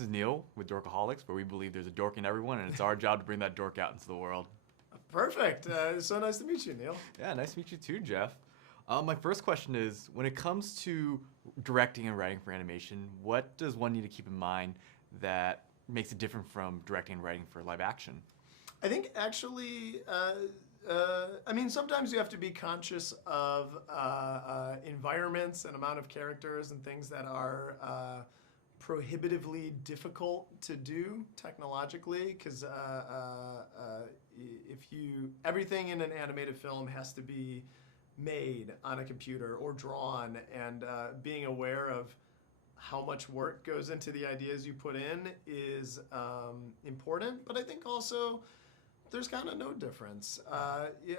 This is Neil with Dorkaholics, where we believe there's a dork in everyone, and it's our job to bring that dork out into the world. Perfect. So nice to meet you, Neil. Yeah, nice to meet you too, Jeff. My first question is, when it comes to directing and writing for animation, what does one need to keep in mind that makes it different from directing and writing for live action? I think actually, sometimes you have to be conscious of environments and amount of characters and things that are prohibitively difficult to do technologically, because everything in an animated film has to be made on a computer or drawn, and being aware of how much work goes into the ideas you put in is important. But I think also there's kind of no difference.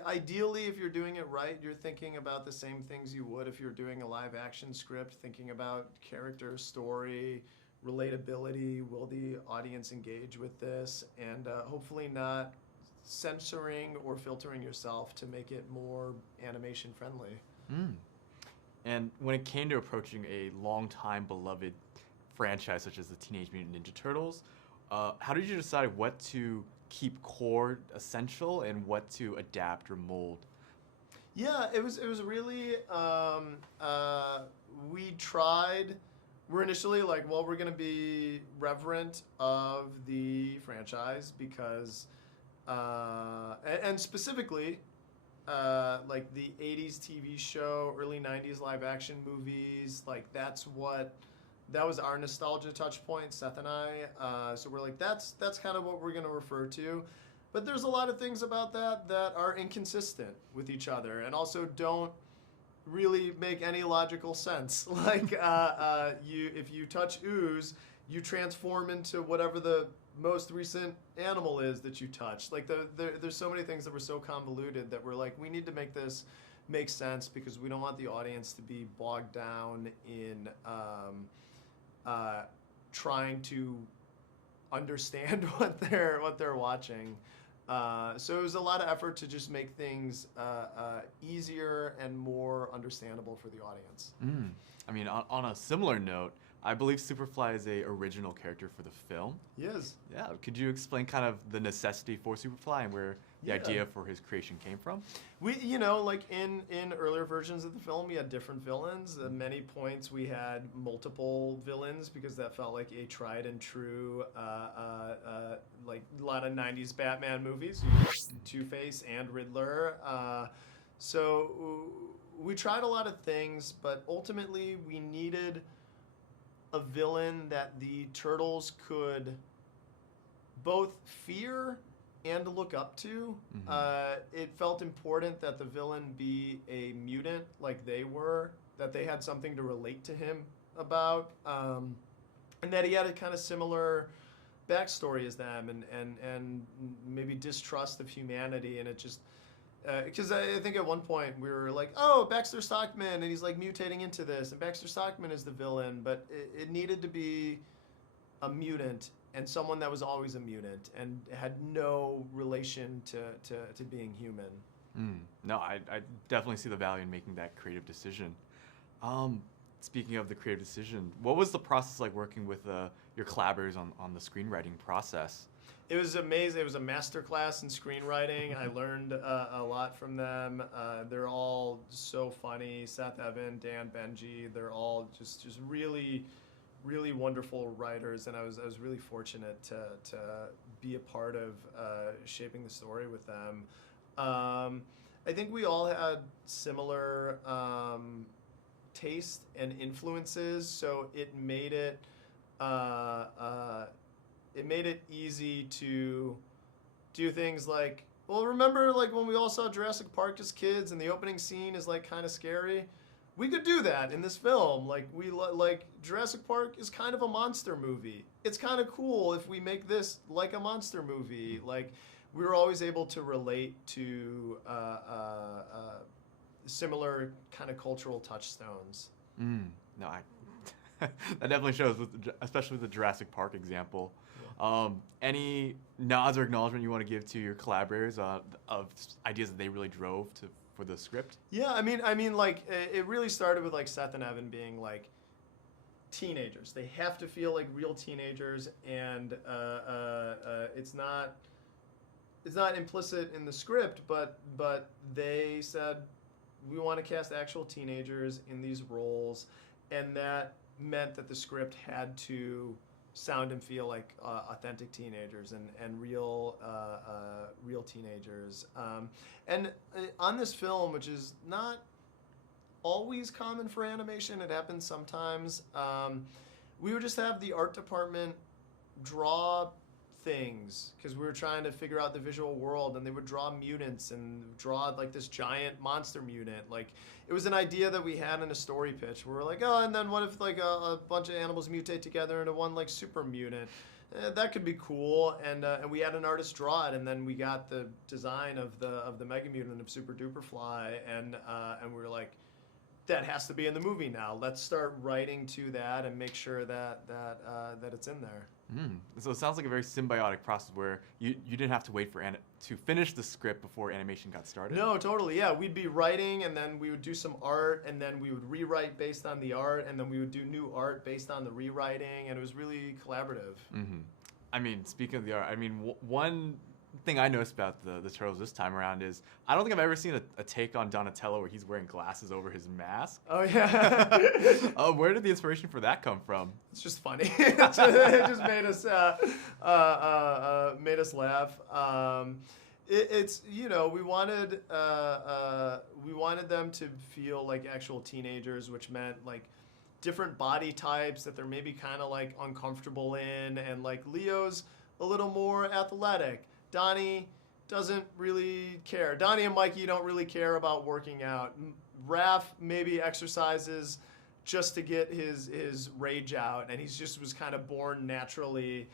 Ideally, if you're doing it right, you're thinking about the same things you would if you're doing a live action script, thinking about character, story, relatability, will the audience engage with this, and hopefully not censoring or filtering yourself to make it more animation friendly. Mm. And when it came to approaching a long-time beloved franchise such as the Teenage Mutant Ninja Turtles, how did you decide what to keep core essential and what to adapt or mold? Yeah, it was really we're initially like, well, we're gonna be reverent of the franchise because and specifically like the 80s TV show, early 90s live action movies, like that was our nostalgia touch point, Seth and I. So we're like, that's kind of what we're going to refer to. But there's a lot of things about that are inconsistent with each other and also don't really make any logical sense. Like if you touch ooze, you transform into whatever the most recent animal is that you touch. Like there's so many things that were so convoluted that we're like, we need to make this make sense because we don't want the audience to be bogged down in trying to understand what they're watching. So it was a lot of effort to just make things easier and more understandable for the audience. Mm. I mean, on a similar note, I believe Superfly is a original character for the film. Yes. Yeah. Could you explain kind of the necessity for Superfly and where the idea for his creation came from? We, like in earlier versions of the film, we had different villains. At many points, we had multiple villains because that felt like a tried and true, like a lot of '90s Batman movies. You had Two-Face and Riddler. So we tried a lot of things, but ultimately we needed a villain that the Turtles could both fear and look up to. Mm-hmm. It felt important that the villain be a mutant like they were, that they had something to relate to him about, and that he had a kind of similar backstory as them and maybe distrust of humanity. And it just, because I think at one point we were like, oh, Baxter Stockman, and he's like mutating into this, and Baxter Stockman is the villain, but it needed to be a mutant and someone that was always a mutant and had no relation to being human. No, I definitely see the value in making that creative decision. Speaking of the creative decision, what was the process like working with your collaborators on the screenwriting process? It was amazing. It was a masterclass in screenwriting. I learned a lot from them. They're all so funny. Seth, Evan, Dan, Benji. They're all just really, really wonderful writers, and I was really fortunate to be a part of shaping the story with them. I think we all had similar taste and influences, so it made it easy to do things like, well, remember like when we all saw Jurassic Park as kids and the opening scene is like kind of scary? We could do that in this film. Like like Jurassic Park is kind of a monster movie. It's kind of cool if we make this like a monster movie. Like we were always able to relate to similar kind of cultural touchstones. No, that definitely shows, especially with the Jurassic Park example. Yeah. Any nods or acknowledgement you want to give to your collaborators of ideas that they really drove for the script? Yeah, I mean, like it really started with like Seth and Evan being like, teenagers. They have to feel like real teenagers, and it's not implicit in the script, but they said we want to cast actual teenagers in these roles, and that meant that the script had to sound and feel like authentic teenagers and real teenagers. And on this film, which is not always common for animation, it happens sometimes, we would just have the art department draw things because we were trying to figure out the visual world, and they would draw mutants and draw like this giant monster mutant. Like, it was an idea that we had in a story pitch where we're like, oh, and then what if like a bunch of animals mutate together into one like super mutant? That could be cool. And we had an artist draw it, and then we got the design of the Mega Mutant of Superfly, and we were like, that has to be in the movie now. Let's start writing to that and make sure that it's in there. So it sounds like a very symbiotic process where you didn't have to wait for to finish the script before animation got started. No, totally. Yeah, we'd be writing, and then we would do some art, and then we would rewrite based on the art, and then we would do new art based on the rewriting, and it was really collaborative. I mean, speaking of the art, I mean, one thing I noticed about the Turtles this time around is I don't think I've ever seen a take on Donatello where he's wearing glasses over his mask. Oh, yeah. Where did the inspiration for that come from? It's just funny. It just made us laugh. It's, you know, we wanted them to feel like actual teenagers, which meant like different body types that they're maybe kind of like uncomfortable in, and like Leo's a little more athletic. Donnie doesn't really care. Donnie and Mikey don't really care about working out. Raph maybe exercises just to get his rage out, and he's just was kind of born naturally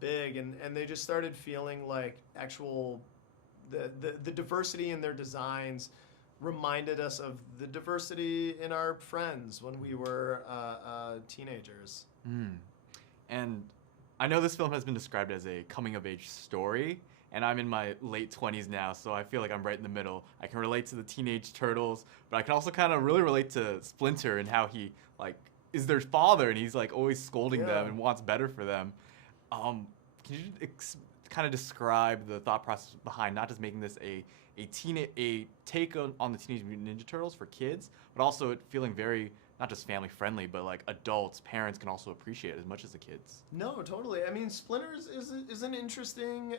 big, and they just started feeling like actual the diversity in their designs reminded us of the diversity in our friends when we were teenagers. And I know this film has been described as a coming-of-age story, and I'm in my late 20s now, so I feel like I'm right in the middle. I can relate to the Teenage Turtles, but I can also kind of really relate to Splinter and how he like is their father, and he's like always scolding them and wants better for them. Can you kind of describe the thought process behind not just making this a take on the Teenage Mutant Ninja Turtles for kids, but also it feeling very not just family friendly, but like adults, parents can also appreciate it as much as the kids. No, totally. I mean, Splinter is an interesting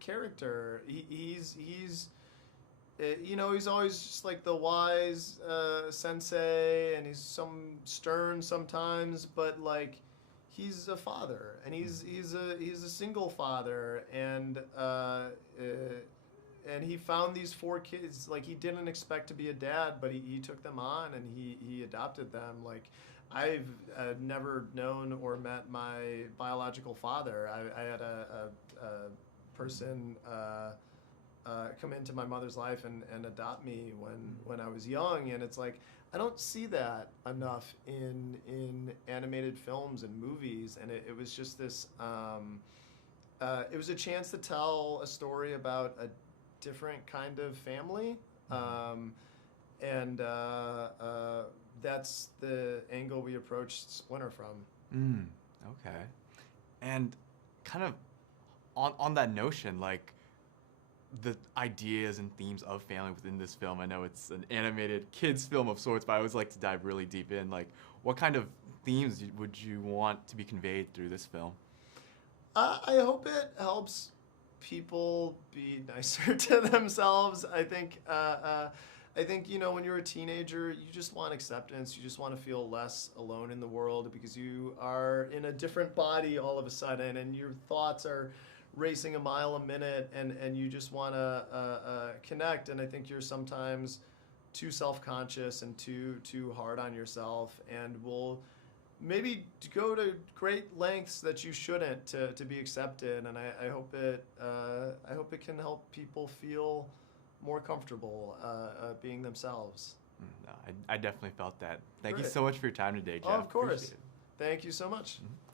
character. He's you know, he's always just like the wise sensei, and he's stern sometimes, but like he's a father, and he's a single father, and he found these 4 kids. Like, he didn't expect to be a dad, but he took them on, and he adopted them. Like, I've never known or met my biological father. I had a person come into my mother's life and adopt me when I was young, and it's like, I don't see that enough in animated films and movies, and it was just this, it was a chance to tell a story about a different kind of family, and that's the angle we approached Splinter from. Okay. And kind of on that notion, like the ideas and themes of family within this film, I know it's an animated kids film of sorts, but I always like to dive really deep in. Like, what kind of themes would you want to be conveyed through this film? I hope it helps people be nicer to themselves. I think you know, when you're a teenager, you just want acceptance. You just want to feel less alone in the world because you are in a different body all of a sudden, and your thoughts are racing a mile a minute, and you just want to connect. And I think you're sometimes too self-conscious and too hard on yourself, and will maybe go to great lengths that you shouldn't to be accepted. And I hope it can help people feel more comfortable being themselves. No, I definitely felt that. Thank you Great. so much for your time today, Jeff. Oh, of course. Appreciate it. Thank you so much. Mm-hmm.